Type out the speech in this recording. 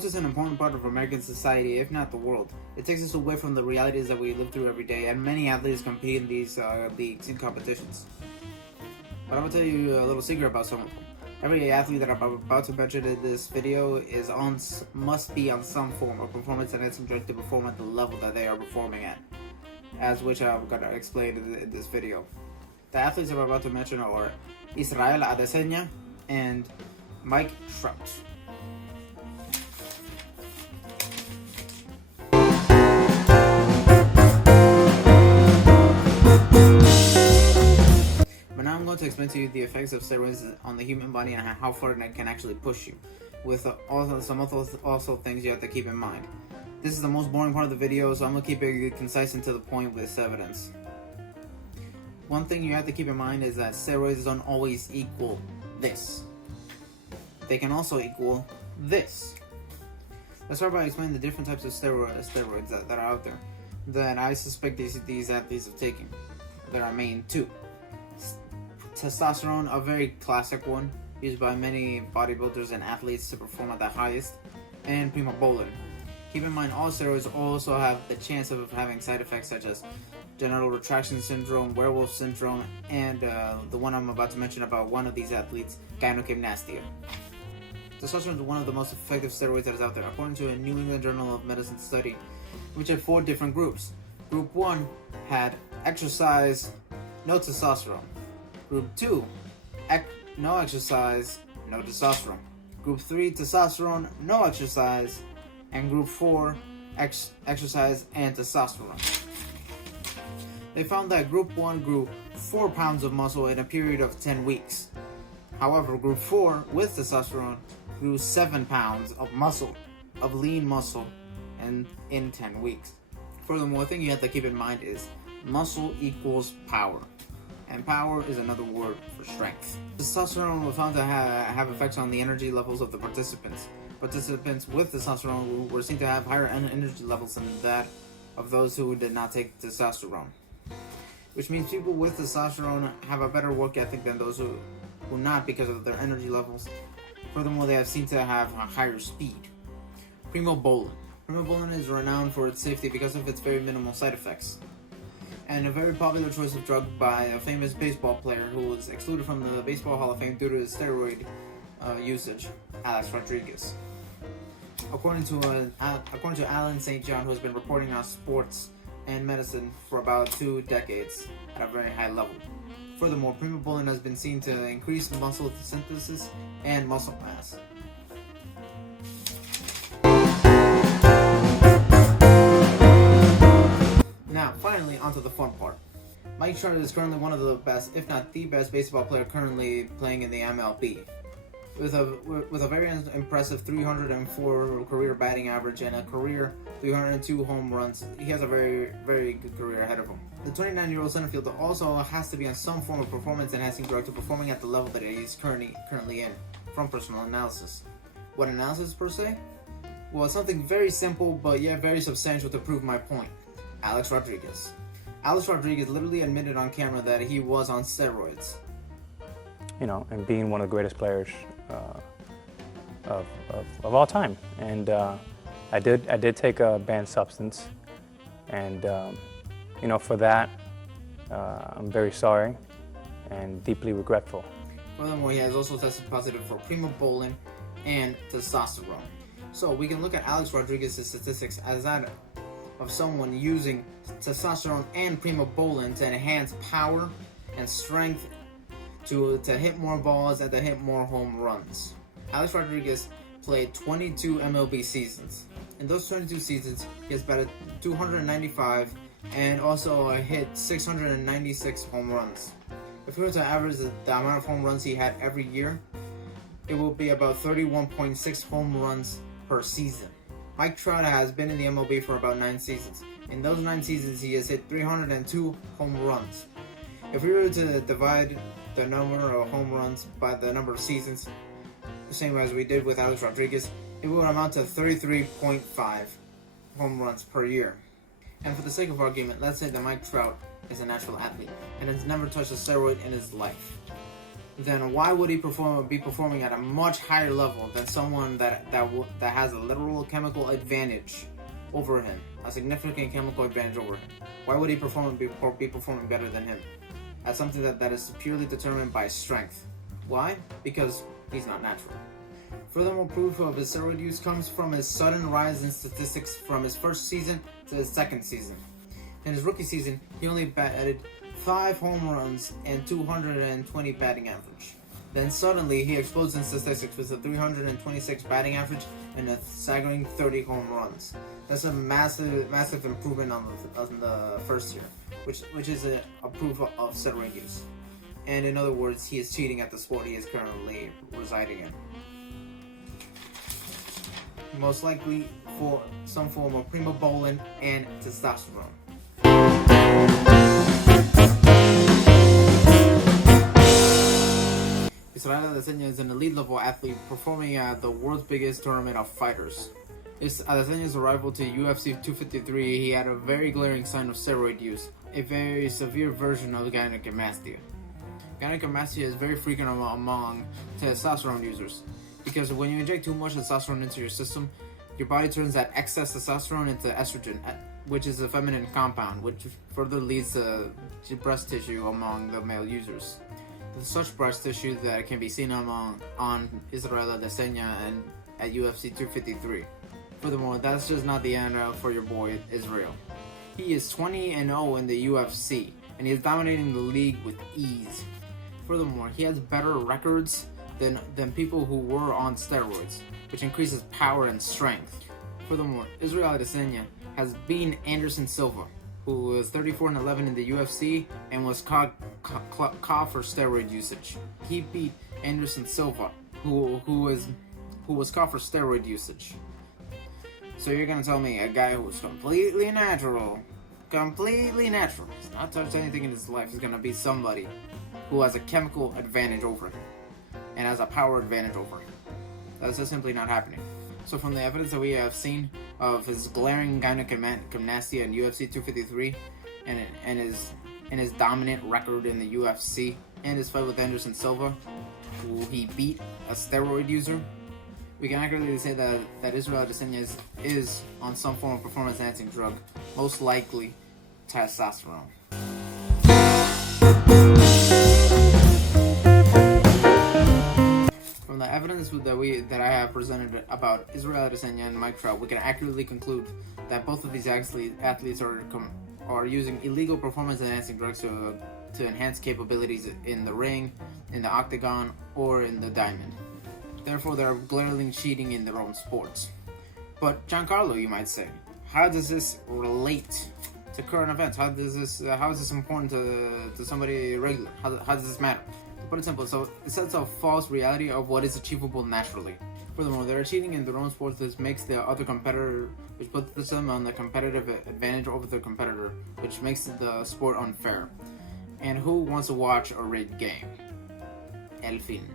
Sports is an important part of American society, if not the world. It takes us away from the realities that we live through every day, and many athletes compete in these leagues and competitions. But I'm going to tell you a little secret about some of them. Every athlete that I'm about to mention in this video must be on some form of performance enhancing drug to perform at the level that they are performing at, as which I'm going to explain in this video. The athletes I'm about to mention are Israel Adesanya and Mike Trout. But now I'm going to explain to you the effects of steroids on the human body and how far it can actually push you, with some also things you have to keep in mind. This is the most boring part of the video, so I'm going to keep it concise and to the point with evidence. One thing you have to keep in mind is that steroids don't always equal this. They can also equal this. Let's start by explaining the different types of steroids that are out there that I suspect these athletes have taken. There are main two. Testosterone, a very classic one, used by many bodybuilders and athletes to perform at the highest, and primobolan. Keep in mind, all steroids also have the chance of having side effects such as genital retraction syndrome, werewolf syndrome, and the one I'm about to mention about one of these athletes, gynocymnastia. Testosterone is one of the most effective steroids that is out there, according to a New England Journal of Medicine study, which had 4 different groups. Group 1 had exercise, no testosterone. Group 2, no exercise, no testosterone. Group 3, testosterone, no exercise. And Group 4, exercise and testosterone. They found that Group 1 grew 4 pounds of muscle in a period of 10 weeks. However, Group 4 with testosterone grew 7 pounds of muscle, of lean muscle, and in 10 weeks. Furthermore, one thing you have to keep in mind is muscle equals power, and power is another word for strength. Testosterone was found to have effects on the energy levels of the participants. Participants with testosterone were seen to have higher energy levels than that of those who did not take testosterone, which means people with testosterone have a better work ethic than those who not because of their energy levels. Furthermore, they have seen to have a higher speed. Primobolan. Primobolan is renowned for its safety because of its very minimal side effects, and a very popular choice of drug by a famous baseball player who was excluded from the Baseball Hall of Fame due to his steroid usage, Alex Rodriguez. According to Alan St. John, who has been reporting on sports and medicine for about 2 decades at a very high level. Furthermore, primobolan has been seen to increase muscle synthesis and muscle mass. Now, finally, onto the fun part. Mike Trout is currently one of the best, if not the best, baseball player currently playing in the MLB. With a very impressive 304 career batting average and a career 302 home runs, he has a very, very good career ahead of him. The 29-year-old center fielder also has to be on some form of performance-enhancing drug to performing at the level that he is currently in, from personal analysis. What analysis per se? Well, it's something very simple but yet very substantial to prove my point. Alex Rodriguez. Alex Rodriguez literally admitted on camera that he was on steroids. You know, and being one of the greatest players of all time. And I did take a banned substance, and you know, for that I'm very sorry and deeply regretful. Furthermore, he has also tested positive for primobolan and testosterone. So we can look at Alex Rodriguez's statistics as that of someone using testosterone and primobolan to enhance power and strength, to hit more balls and to hit more home runs. Alex Rodriguez played 22 MLB seasons. In those 22 seasons, he has batted 295 and also hit 696 home runs. If we were to average the amount of home runs he had every year, it will be about 31.6 home runs per season. Mike Trout has been in the MLB for about 9 seasons. In those 9 seasons, he has hit 302 home runs. If we were to divide the number of home runs by the number of seasons, the same as we did with Alex Rodriguez, it would amount to 33.5 home runs per year. And for the sake of argument, let's say that Mike Trout is a natural athlete and has never touched a steroid in his life. then why would he be performing at a much higher level than someone that has a literal chemical advantage over him, a significant chemical advantage over him? Why would he be performing better than him? That's something that is purely determined by strength. Why? Because he's not natural. Furthermore, proof of his steroid use comes from his sudden rise in statistics from his first season to his second season. In his rookie season, he only batted 5 home runs and 220 batting average. Then suddenly he explodes in statistics with a 326 batting average and a staggering 30 home runs. That's a massive improvement on the first year, which is a proof of steroid use. And in other words, he is cheating at the sport he is currently residing in. Most likely for some form of primobolan and testosterone. Israel Adesanya is an elite level athlete performing at the world's biggest tournament of fighters. Adesanya's arrival to UFC 253, he had a very glaring sign of steroid use, a very severe version of gynecomastia. Gynecomastia is very frequent among testosterone users, because when you inject too much testosterone into your system, your body turns that excess testosterone into estrogen, which is a feminine compound, which further leads to breast tissue among the male users. There's such breast tissue that can be seen on Israel Adesanya and at UFC 253. Furthermore, that's just not the end for your boy Israel. He is 20-0 in the UFC, and he is dominating the league with ease. Furthermore, he has better records than people who were on steroids, which increases power and strength. Furthermore, Israel Adesanya has beaten Anderson Silva, who was 34-11 in the UFC and was caught for steroid usage. He beat Anderson Silva, who was caught for steroid usage. So you're gonna tell me a guy who's completely natural, he's not touched anything in his life, is gonna beat somebody who has a chemical advantage over him and has a power advantage over him? That's just simply not happening. So from the evidence that we have seen of his glaring gynecomastia in UFC 253 and his dominant record in the UFC and his fight with Anderson Silva, who he beat a steroid user, we can accurately say that Israel Adesanya is on some form of performance-enhancing drug, most likely testosterone. From the evidence that I have presented about Israel Adesanya and Mike Trout, we can accurately conclude that both of these athletes are using illegal performance-enhancing drugs to enhance capabilities in the ring, in the octagon, or in the diamond. Therefore, they're glaringly cheating in their own sports. But Giancarlo, you might say, how does this relate to current events? How is this important to somebody regular? How does this matter? To put it simple, so it sets a false reality of what is achievable naturally. Furthermore, they're cheating in their own sports. This makes the other competitor, which puts them on the competitive advantage over their competitor, which makes the sport unfair. And who wants to watch a rigged game? El fin.